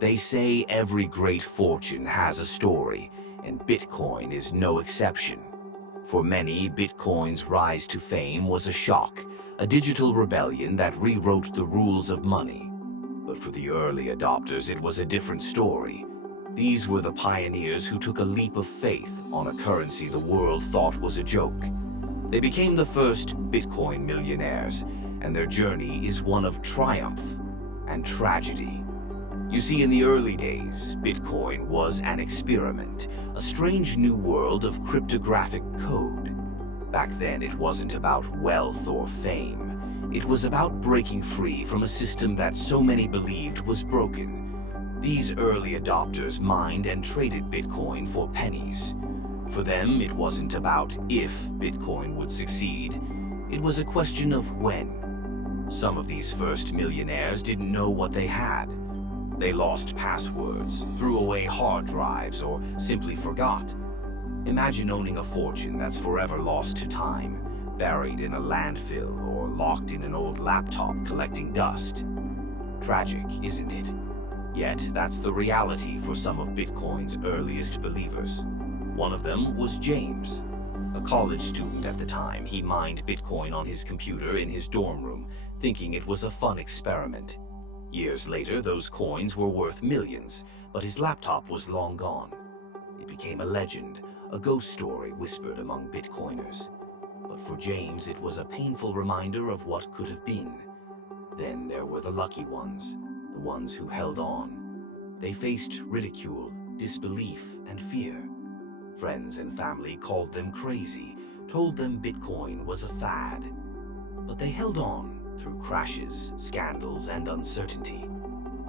They say every great fortune has a story, and Bitcoin is no exception. For many, Bitcoin's rise to fame was a shock, a digital rebellion that rewrote the rules of money. But for the early adopters, it was a different story. These were the pioneers who took a leap of faith on a currency the world thought was a joke. They became the first Bitcoin millionaires, and their journey is one of triumph and tragedy. You see, in the early days, Bitcoin was an experiment, a strange new world of cryptographic code. Back then, it wasn't about wealth or fame. It was about breaking free from a system that so many believed was broken. These early adopters mined and traded Bitcoin for pennies. For them, it wasn't about if Bitcoin would succeed. It was a question of when. Some of these first millionaires didn't know what they had. They lost passwords, threw away hard drives, or simply forgot. Imagine owning a fortune that's forever lost to time, buried in a landfill, or locked in an old laptop collecting dust. Tragic, isn't it? Yet, that's the reality for some of Bitcoin's earliest believers. One of them was James. A college student at the time, he mined Bitcoin on his computer in his dorm room, thinking it was a fun experiment. Years later, those coins were worth millions, but his laptop was long gone. It became a legend, a ghost story whispered among Bitcoiners. But for James, it was a painful reminder of what could have been. Then there were the lucky ones, the ones who held on. They faced ridicule, disbelief, and fear. Friends and family called them crazy, told them Bitcoin was a fad. But they held on through crashes, scandals, and uncertainty.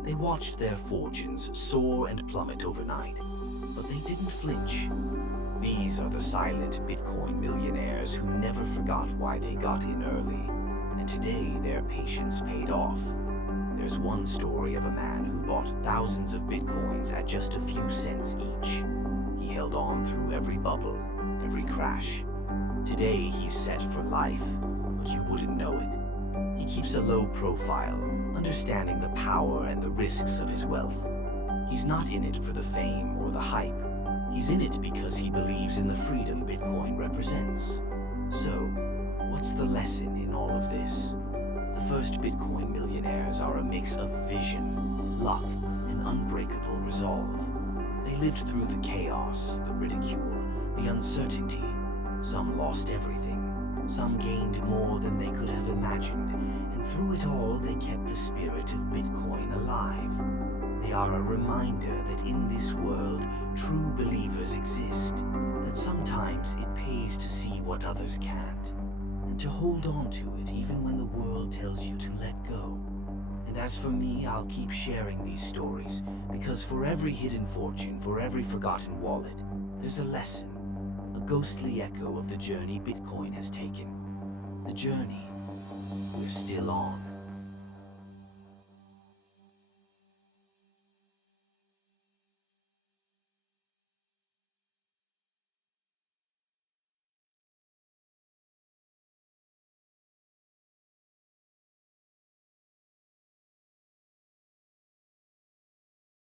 They watched their fortunes soar and plummet overnight, but they didn't flinch. These are the silent Bitcoin millionaires who never forgot why they got in early, and today their patience paid off. There's one story of a man who bought thousands of Bitcoins at just a few cents each. He held on through every bubble, every crash. Today he's set for life, but you wouldn't know it. He keeps a low profile, understanding the power and the risks of his wealth. He's not in it for the fame or the hype. He's in it because he believes in the freedom Bitcoin represents. So, what's the lesson in all of this? The first Bitcoin millionaires are a mix of vision, luck, and unbreakable resolve. They lived through the chaos, the ridicule, the uncertainty. Some lost everything. Some gained more than they could have imagined, and through it all they kept the spirit of Bitcoin alive. They are a reminder that in this world, true believers exist, that sometimes it pays to see what others can't, and to hold on to it even when the world tells you to let go. And as for me, I'll keep sharing these stories, because for every hidden fortune, for every forgotten wallet, there's a lesson. A ghostly echo of the journey Bitcoin has taken. The journey we're still on.